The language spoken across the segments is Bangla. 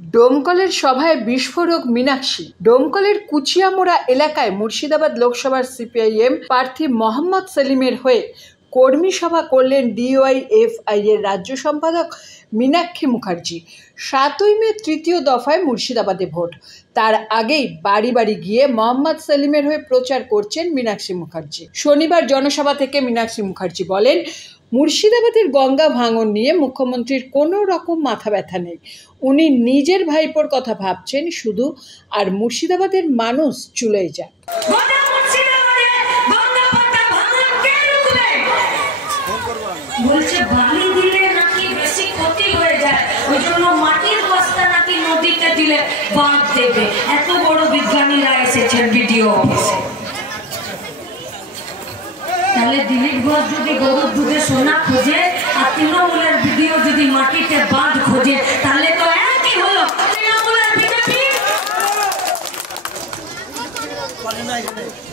ডোমকলের সভায় বিস্ফোরক মীনাক্ষী। ডোমকলের কুচিয়ামোড়া এলাকায় মুর্শিদাবাদ লোকসভার সিপিআইএম প্রার্থী মোহাম্মদ সেলিমের হয়ে কর্মী সভা করলেন ডিওয়াইএফআই এর রাজ্য সম্পাদক মীনাক্ষী মুখার্জি। 7ই মে তৃতীয় দফায় মুর্শিদাবাদে ভোট। তার আগেই বাড়ি বাড়ি গিয়ে মোহাম্মদ সেলিমের হয়ে প্রচার করছেন মীনাক্ষী মুখার্জি। শনিবার জনসভা থেকে মীনাক্ষী মুখার্জি বলেন, মুর্শিদাবাদের গঙ্গা ভাঙন নিয়ে মুখ্যমন্ত্রীর কোনো রকম মাথা ব্যথা নেই। উনি নিজের ভাইপোর কথা ভাবছেন শুধু, আর মুর্শিদাবাদের মানুষ চুলোয় যাক। বলছে বালি দিলে নাকি বেশি ক্ষতি হয়ে যায়, ওই জন্য মাটির বস্তা নাকি নদীতে দিলে বাঁধ দেবে। এত বড় বিজ্ঞানীরা এসেছেন ভিডিও অফিসে। তাহলে দিলীপ ঘোষ যদি গরুর দুধে সোনা খোঁজে আর তৃণমূলের ভিডিও যদি মাটিতে বাঁধ খোঁজে, তাহলে তো একই হলো। তৃণমূলের বিজেপি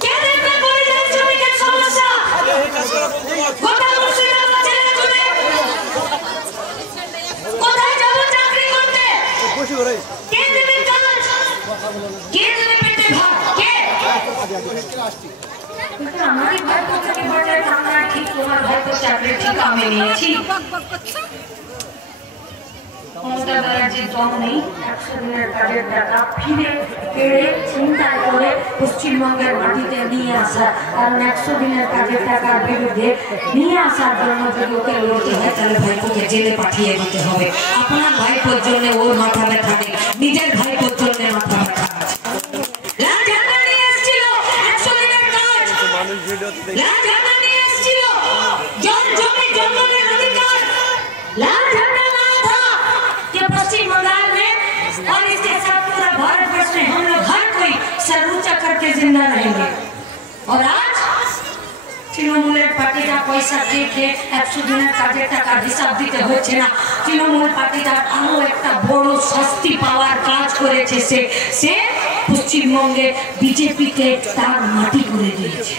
কে দেখবে পরিযায়ী শ্রমিকের সমস্যা? কোথায় যাবো চাকরি করতে? কে দেবে কাজ? কে দেবে পেটে ভাত? কে? আমারই ভাই কোথায় বাজার আমরা ঠিক তোমার ভাই তো চাকরি ঠিক আমি নিয়েছি। মমতা ব্যানার্জির দম নেই 100 দিনের কাজের টাকা ফিরে কেড়ে চিন্তায় করে পশ্চিমবঙ্গের মাটিতে নিয়ে আসা, কারণ 100 দিনের কাজের টাকার বিরুদ্ধে নিয়ে আসার জন্য যদি ওকে লড়তে হয় তাহলে ভাইপোকে জেলে পাঠিয়ে দিতে হবে। আপনার ভাইপোর জন্য ওর মাথা ব্যথা নেই, নিজের ভাইপোর জন্য মাথা ব্যথা আছে। पश्चिम बंगाल में और इसके साथ पूरा भारतवर्ष में हम लोग हर कोई सर ऊंचा करके जिंदा रहेंगे। और आज তৃণমূলের পার্টিটা পয়সা দিয়ে 100 দিনের কাজের টাকার হিসাব দিতে হচ্ছে না। তৃণমূল পার্টিটা আরো একটা বড় শাস্তি পাওয়ার কাজ করেছে। সে পশ্চিমবঙ্গে বিজেপিকে তার মাটি করে দিয়েছে।